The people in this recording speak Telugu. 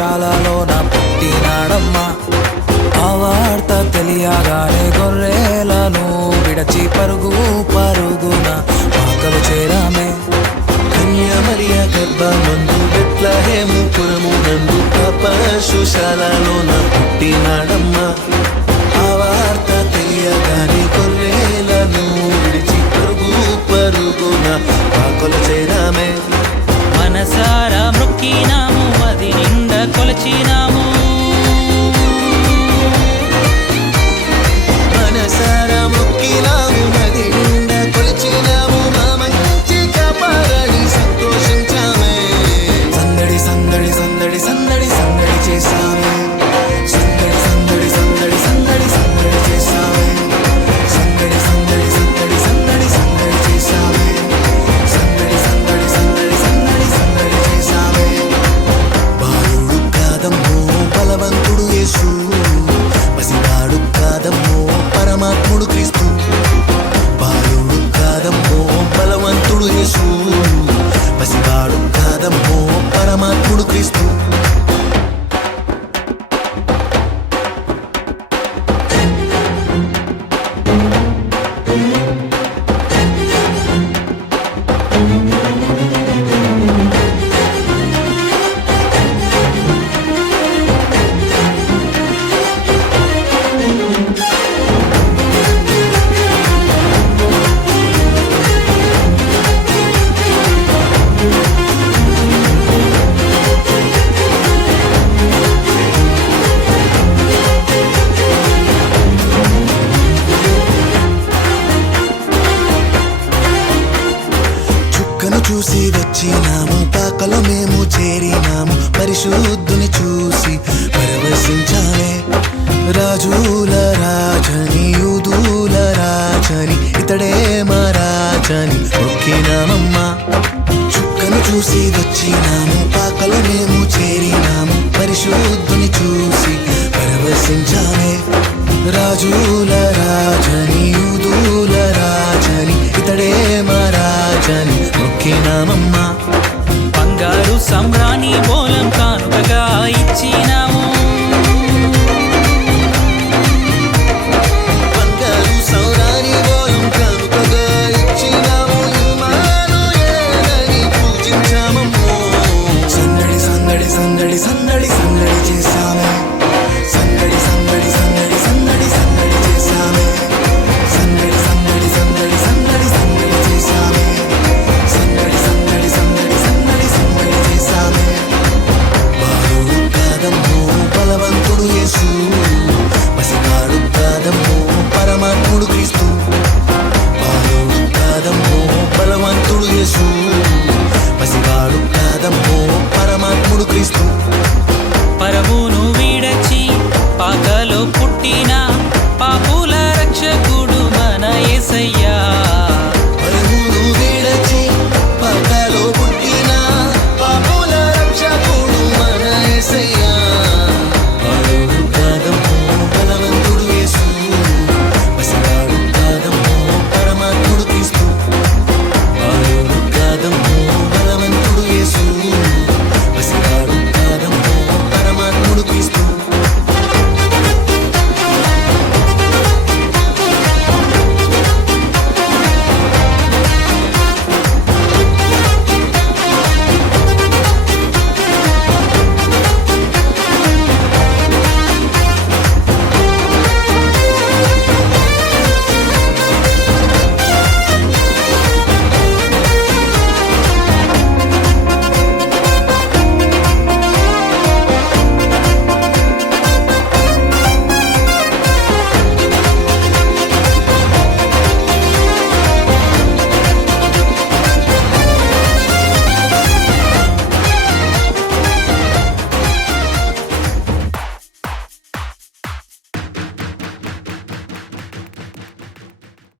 పశుశాలలోన పుట్టినాడమ్మా. ఆ వార్త తెలియగానే గొర్రెలను విడచి పరుగు పరుగున పాకలు చేరామే. కన్యామరియ గర్భమందు బెత్లెహేము పురమునందు పశుశాలలోన పుట్టినాడమ్మా. ఆ వార్త తెలియగానే గొర్రెలను విడిచి పరుగు పరుగున పాకలు చేరామే. మనసారా మొక్కినాము, అది నిండా కొలచినాము. మనసారా మొక్కినాము, అది నిండా కొలిచినాము. మా మంచి కాపాడని సంతోషించామే. సందడి సందడి సందడి సందడి సందడి చేసామే. సందడి సందడి సందడి సందడి సందడి చేసామే. సందడి సందడి సందడి సందడి సందడి చేసామే. సందడి సందడి సందడి సందడి సందడి చేసామే. బాలుడు కాదమ్మో బలవంతుడు యేసు, పసివాడు కాదమ్మో పరమాత్ముడు క్రీస్తు. బాలుడు కాదమ్మో బలవంతుడు యేసు, పసివాడు కాదమ్మో పరమాత్ముడు క్రీస్తు. చూసి వచ్చినాము, పాకలో మేము చేరినాము. పరిశుద్ధుని చూసి పరవశించాలే. రాజుల రాజని యూదుల రాజని ఇతడే మా రాజని మొక్కినామమ్మా. చుక్కను చూసి వచ్చినాము, పాకలో మేము చేరినాము. పరిశుద్ధుని చూసి పరవశించాలే. రాజుల రాజని యూదుల రాజని ఇతడే మా రాజని మొక్కినామమ్మా. బంగారు సంబ్రాణి బోలం కానుకగా ఇచ్చినాము.